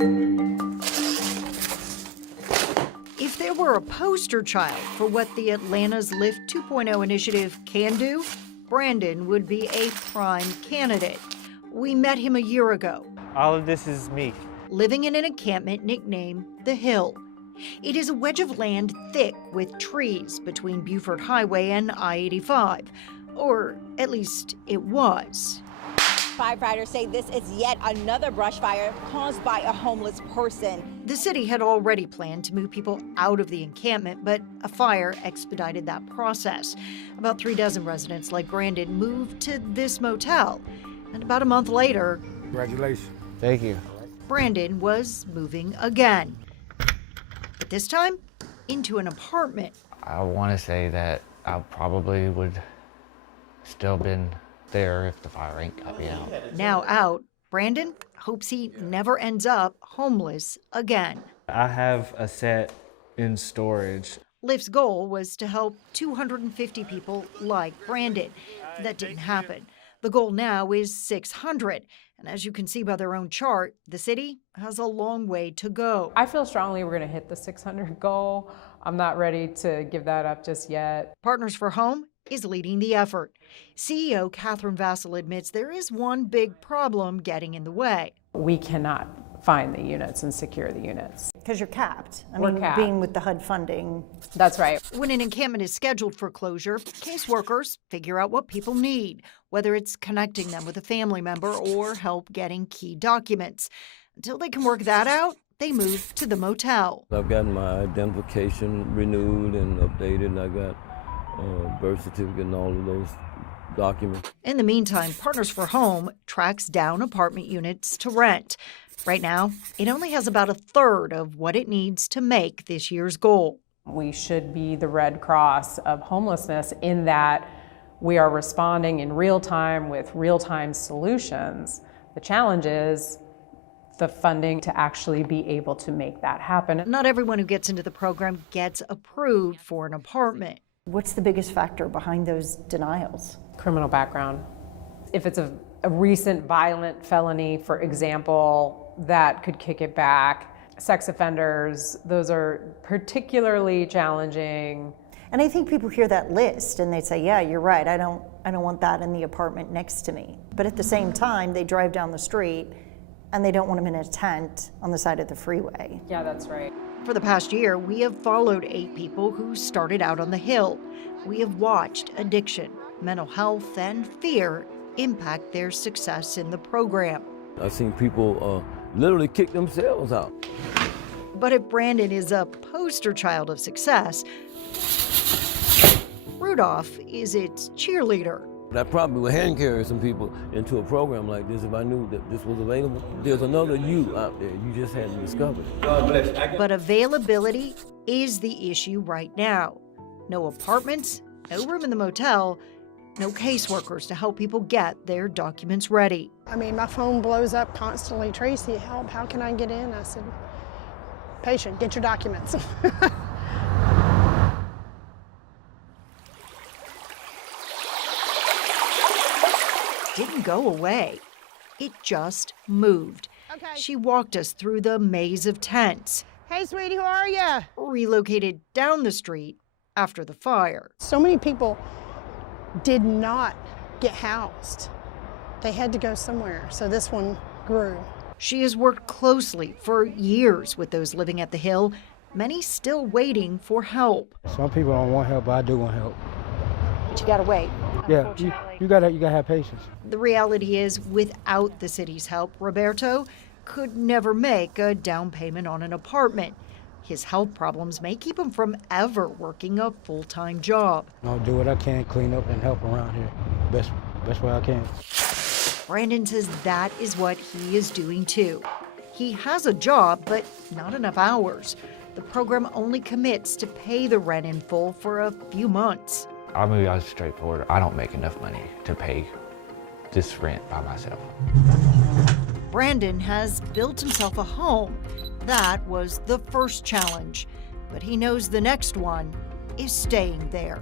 If there were a poster child for what the Atlanta's Lift 2.0 initiative can do, Brandon would be a prime candidate. We met him a year ago. All of this is me. Living in an encampment nicknamed The Hill. It is a wedge of land thick with trees between Buford Highway and I-85, or at least it was. Firefighters say this is yet another brush fire caused by a homeless person. The city had already planned to move people out of the encampment, but a fire expedited that process. About 36 residents like Brandon moved to this motel, and about a month later, Congratulations. Thank you. Brandon was moving again. But this time, into an apartment. I want to say that I probably would still been there if the fire ain't got me out. Now out, Brandon hopes he never ends up homeless again. I have a set in storage. Lift's goal was to help 250 people like Brandon. That didn't happen. The goal now is 600. And as you can see by their own chart, the city has a long way to go. I feel strongly we're going to hit the 600 goal. I'm not ready to give that up just yet. Partners for Home is leading the effort. CEO Catherine Vassell admits there is one big problem getting in the way. We cannot find the units and secure the units. Because you're capped. We're capped. Being with the HUD funding. That's right. When an encampment is scheduled for closure, caseworkers figure out what people need, whether it's connecting them with a family member or help getting key documents. Until they can work that out, they move to the motel. I've gotten my identification renewed and updated, and I got birth certificate and all of those documents. In the meantime, Partners for Home tracks down apartment units to rent. Right now, it only has about a third of what it needs to make this year's goal. We should be the Red Cross of homelessness in that we are responding in real time with real-time solutions. The challenge is the funding to actually be able to make that happen. Not everyone who gets into the program gets approved for an apartment. What's the biggest factor behind those denials? Criminal background. If it's a recent violent felony, for example, that could kick it back. Sex offenders, those are particularly challenging. And I think people hear that list and they say, yeah, you're right, I don't want that in the apartment next to me. But at the same time, they drive down the street and they don't want them in a tent on the side of the freeway. Yeah, that's right. For the past year, we have followed 8 people who started out on the Hill. We have watched addiction, mental health, and fear impact their success in the program. I've seen people literally kick themselves out. But if Brandon is a poster child of success, Rudolph is its cheerleader. I probably would hand carry some people into a program like this if I knew that this was available. There's another you out there. You just hadn't discovered it. God bless. But availability is the issue right now. No apartments, no room in the motel, no caseworkers to help people get their documents ready. I mean, my phone blows up constantly. Tracy, help, how can I get in? I said, patient, get your documents. Didn't go away. It just moved. Okay. She walked us through the maze of tents. Hey, sweetie, how are you? Relocated down the street after the fire. So many people did not get housed. They had to go somewhere, so this one grew. She has worked closely for years with those living at the Hill, many still waiting for help. Some people don't want help, but I do want help. But you gotta wait. Yeah, you gotta have patience. The reality is, without the city's help, Roberto could never make a down payment on an apartment. His health problems may keep him from ever working a full-time job. I'll do what I can, clean up and help around here. Best way I can. Brandon says that is what he is doing too. He has a job, but not enough hours. The program only commits to pay the rent in full for a few months. I'll be honest, straightforward. I don't make enough money to pay this rent by myself. Brandon has built himself a home. That was the first challenge, but he knows the next one is staying there.